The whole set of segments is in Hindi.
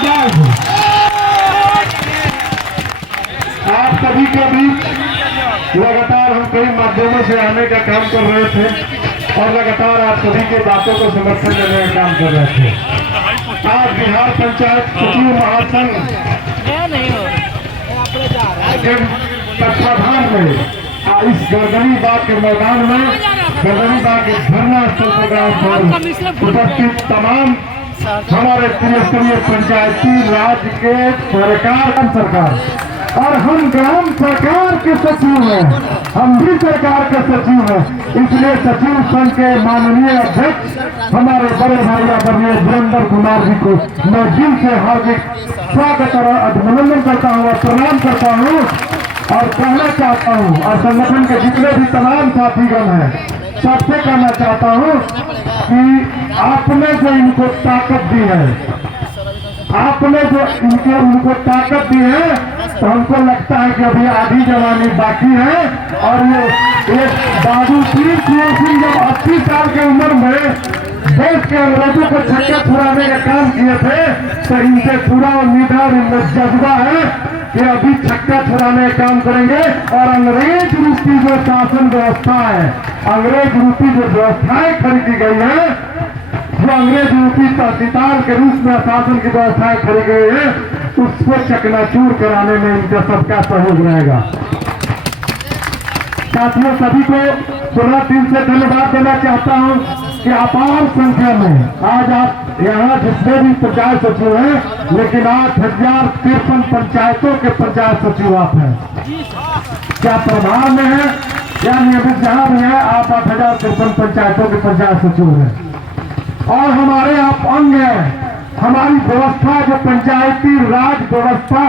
आजाद। आप सभी के बीच लगातार हम कई माध्यमों से आने का काम कर रहे थे और लगातार आप सभी के बातों को समर्थन देने का काम कर रहे थे। आज बिहार पंचायत सचिव महासंघ के तत्वाधान में इस गर्दनीबाग के मैदान में गर्दनीबाग के धरना स्थल प्रोग्राम पर उपस्थित तमाम हमारे त्रिस्तरीय पंचायती राज के सरकार और हम ग्राम सरकार के सचिव हैं, हम भी सरकार के सचिव हैं। इसलिए सचिव संघ के माननीय अध्यक्ष हमारे बड़े भाई आदरणीय वीरेंद्र कुमार जी को मैं दिल से हार्दिक स्वागत और अभिनंदन करता हूँ और प्रणाम करता हूँ और कहना चाहता हूँ और संगठन के जितने भी तमाम साथीगण हैं सबसे कहना चाहता हूँ कि आपने जो इनको ताकत दी है, आपने जो उनको ताकत दी है, तो हमको लगता है कि अभी आधी जवानी बाकी है। और ये बाबू पीर सिंह जब 80 साल की उम्र में देश के अंग्रेजों को छक्का छुड़ाने का काम किए थे, तो इनसे पूरा उम्मीद और जज्बा है कि अभी छक्का छुड़ाने का काम करेंगे और अंग्रेज रूपी जो शासन व्यवस्था है, अंग्रेज रूपी जो व्यवस्थाएं खड़ी की गई है, जो अंग्रेज रूपी तहसीलदार के रूप में शासन की व्यवस्थाएं खड़ी गई है, उसको चकनाचूर कराने में इनका सबका सहयोग रहेगा। साथियों सभी को पुनः दिल से धन्यवाद देना चाहता हूं कि अपार संख्या में आज आप यहाँ जितने भी पंचायत सचिव हैं, लेकिन 8,053 पंचायतों के पंचायत सचिव आप हैं। क्या प्रभाव में है या नियमित जहां भी है, आप 8,053 पंचायतों के पंचायत सचिव हैं और हमारे आप अंग हैं। हमारी व्यवस्था जो पंचायती राज व्यवस्था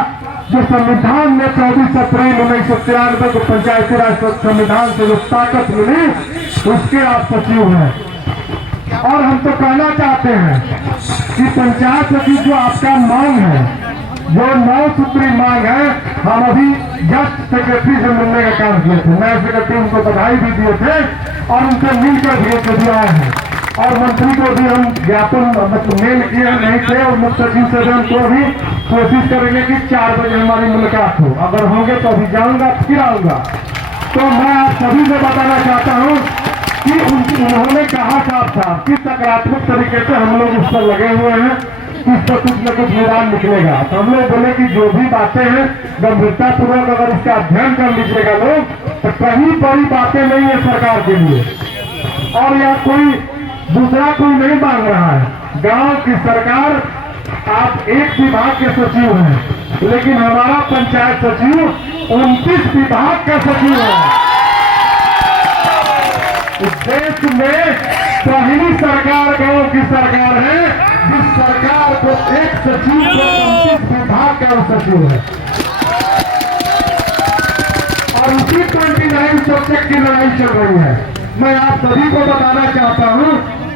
जो संविधान में 24 अप्रैल 1993 को पंचायती राज संविधान से जो ताकत मिली, उसके आप सचिव हैं। और हम तो कहना चाहते हैं कि पंचायत सचिव जो आपका मांग है, जो 9 सूत्री मांग है, हम अभी जस्ट सेक्रेटरी से मिलने का काम किए थे। नए सेक्रेटरी उनको बधाई भी दिए थे और उनसे मिलकर भेज दिया है और मंत्री को भी हम ज्ञापन मेल किए नहीं थे और मुख्य सचिव से उनको भी कोशिश करेंगे कि 4 बजे हमारी मुलाकात हो। अगर होंगे तो अभी जाऊंगा फिर आऊंगा। तो मैं आप सभी से बताना चाहता हूँ कि उन्होंने कहा था कि सकारात्मक तरीके से हम लोग उस पर लगे हुए हैं कि इस पर कुछ न कुछ निदान निकलेगा। तो हम लोग बोले कि जो भी बातें हैं गंभीरता पूर्वक अगर इसका अध्ययन कर लीजिएगा लोग, तो कहीं बड़ी बातें नहीं है सरकार के लिए और या कोई दूसरा कोई नहीं मांग रहा है। गांव की सरकार, आप एक विभाग के सचिव हैं, लेकिन हमारा पंचायत सचिव 29 विभाग का सचिव है। इस देश में पहली सरकार गांव की सरकार है जिस सरकार को एक सचिव को 29 विभाग का सचिव है और उसी 29 सब्जेक्ट की लड़ाई चल रही है। मैं आप सभी को बताना चाहता हूं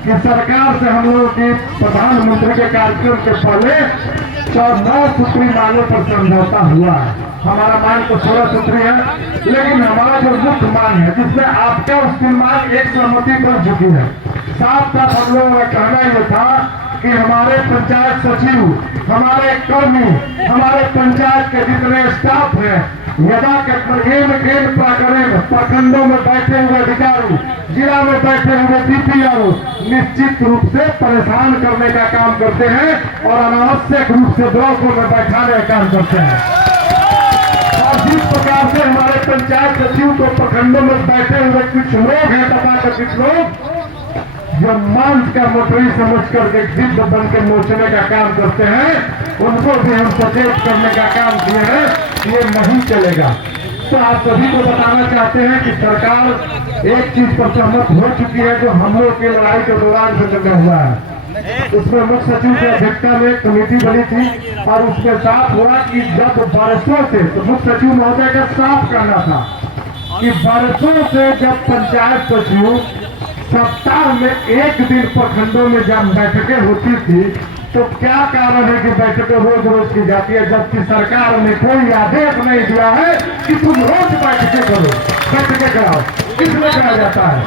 कि सरकार से हम लोगों की प्रधानमंत्री के कार्यक्रम के पहले 9 सूत्री मांगों पर समझौता हुआ है। हमारा मांग तो 16 सूत्री है, लेकिन हमारा जो मुख्य मांग है जिसमें आपका उसकी मांग एक सहमति बन चुकी है। साथ साथ हम लोगों का कहना ये था कि हमारे पंचायत सचिव, हमारे कर्मी, हमारे पंचायत के जितने स्टाफ हैं, यदा के प्रखंडों में बैठे हुए अधिकारी, जिला में बैठे हुए डीपीआर निश्चित रूप से परेशान करने का काम करते हैं और अनावश्यक रूप से ब्लॉकों में बैठाने का काम करते हैं। और जिस प्रकार से हमारे पंचायत सचिव को प्रखंडों में बैठे हुए कुछ लोग हैं, बताकर कुछ लोग जो मांस का मोटरी समझ करके जिद बन के नोचने का काम करते हैं, उनको भी हम सचेत करने का काम किए हैं। ये नहीं चलेगा। तो आप सभी को बताना चाहते हैं कि सरकार एक चीज पर सहमत हो चुकी है जो हम लोग की लड़ाई के दौरान से लगा हुआ है। उसमें मुख्य सचिव की अध्यक्षता में कमेटी बनी थी और उसके साथ हुआ कि जब बरसों से, तो मुख्य सचिव महोदय का साफ कहना था कि बरसों से जब पंचायत सचिव सप्ताह में एक दिन प्रखंडों में जब बैठकें होती थी, तो क्या कारण है कि बैठकें रोज रोज की जाती है, जबकि सरकार ने कोई आदेश नहीं दिया है कि तुम रोज बैठकें करो, बैठकें कराओ। किसमें कहा जाता है?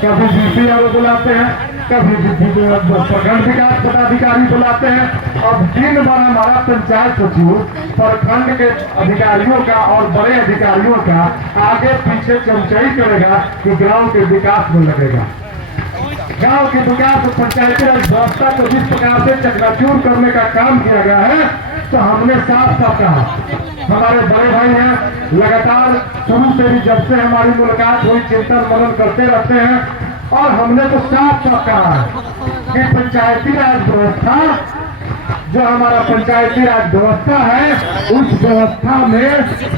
कभी डीपीआर बुलाते हैं, कभी प्रखंड विकास पदाधिकारी बुलाते हैं। अब दिन भर हमारा पंचायत सचिव प्रखंड के अधिकारियों का और बड़े अधिकारियों का आगे पीछे चमचाई करेगा कि गांव के विकास में लगेगा। गांव के विकास और पंचायती राज व्यवस्था को जिस प्रकार से चकनाचूर करने का काम किया गया है, तो हमने साफ साफ कहा, हमारे बड़े भाई हैं, लगातार शुरू से भी जब से हमारी मुलाकात हुई चिंतन मनन करते रहते हैं, और हमने तो साफ साफ कहा कि पंचायती राज व्यवस्था, जो हमारा पंचायती राज व्यवस्था है, उस व्यवस्था में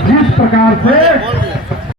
जिस प्रकार से